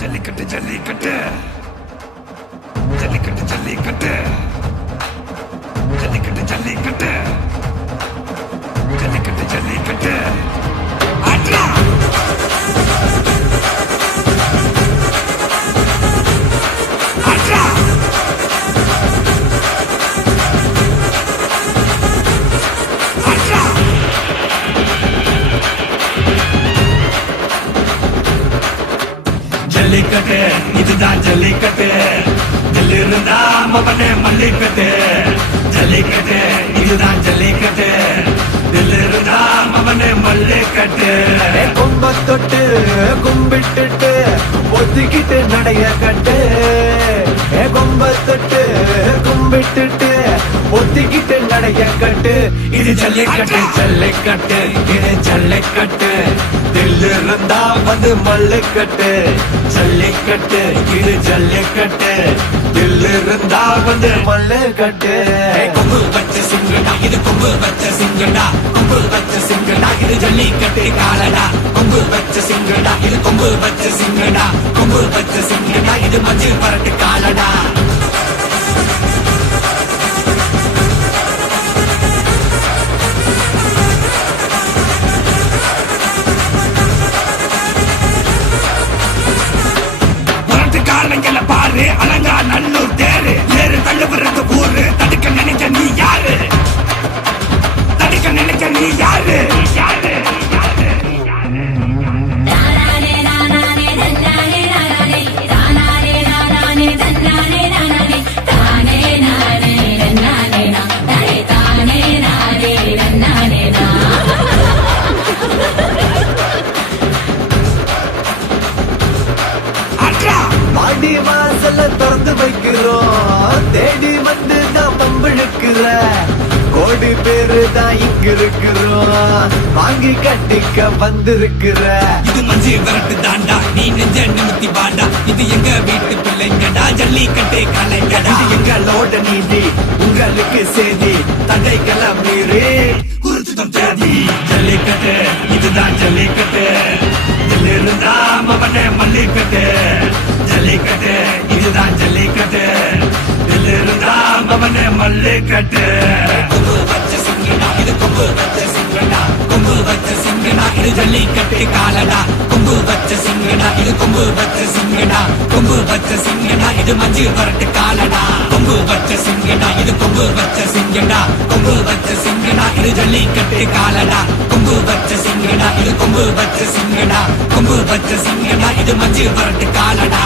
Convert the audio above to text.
ஜல்லிக்கட்டு ஜல்லிக்கட்டு ஜல்லிக்கட்டு ஜல்லிக்கட்டு ஜல்லிக்கட்டு ஜல்லிக்கட்டு ஜல்லிக்கட்டு ஜல்லிக்கட்டு ஆட்ரா ஆட்ரா ஆட்ரா ஜல்லிக்கட்டு இதுதான் ஜல்லிக்கட்டு தில்லு இருந்தா மவனே மல்லிக்கட்டு ஜல்லிக்கட்டு இதுதான் ஜல்லிக்கட்டு தில்லு இருந்தா மவனே மல்லிக்கட்டு கொம்ப தொட்டு கும்பிட்டுட்டு ஒத்திக்கிட்டு நடைய கட்டு கொம்ப தொட்டு கும்பிட்டுட்டு ஒத்திக்கிட்டு நடைய கட்டு இது ஜல்லிக்கட்டு ஜல்லிக்கட்டு இது ஜல்லிக்கட்டு தில்லு இருந்தா வந்து மல்லுக்கட்டு ஜல்லிக்கட்டு இது ஜல்லிக்கட்டு தில்லு இருந்தா வந்து மல்லுக்கட்டு கொம்பு வச்ச சிங்கடா இது கொம்பு வச்ச சிங்கடா கொம்பு வச்ச சிங்கடா இது ஜல்லிக்கட்டு காலடா கொம்பு வச்ச சிங்கடா இது கொம்பு வச்ச சிங்கடா கொம்பு வச்ச சிங்கடா இது மஞ்சள் பரட்டு காலடா காலங்கள பாரு அலங்கா நல்லூர் தேரு ஏறு தள்ளுபுறது ஊரு தடுக்க நினைக்க நீ யாரு தடுக்க நினைக்க நீ யாரு யாரு மாடி வாசல திறந்து வைக்கிறோம் தேடி வந்து தான் பம்பிழுக்கிற கோடி பேரு தான் இங்க இருக்கிறோம் வாங்கி கட்டிக்க வந்திருக்கிற இது மஞ்சி விரட்டு தாண்டா நீ நெஞ்ச நிமித்தி பாண்டா இது எங்க வீட்டு பிள்ளைங்கடா ஜல்லிக்கட்டு கலைஞடா இது எங்களோட நீதி உங்களுக்கு செய்தி தடைக்கெல்லாம் மீறி குறிச்சுதான் தேதி ஜல்லிக்கட்டு இதுதான் ஜல்லிக்கட்டு இதில் இருந்தா மவனே மல்லிக்கட்டு ஜல்லிக்கட்டு இதுதான் ஜல்லிக்கட்டு இதில் இருந்தா மவனே மல்லிக்கட்டு கொம்பு வச்ச சிங்கடா இது கொம்பு வச்ச சிங்கடா கொம்பு வச்ச சிங்கடா இது ஜல்லிக்கட்டு காலடா கொம்பு வச்ச சிங்கடா இது கொம்பு வச்ச சிங்கடா கொம்பு வச்ச சிங்கடா இது மஞ்சள் வரட்டு காலடா கொம்பு வச்ச சிங்கடா இது கொம்பு வச்ச சிங்கடா கொம்பு வச்ச சிங்கடா இது ஜல்லிக்கட்டு காலடா கொம்பு வச்ச சிங்கடா இது கொம்பு வச்ச சிங்கடா கொம்பு வச்ச சிங்கடா இது மஞ்சள் வரட்டு காலடா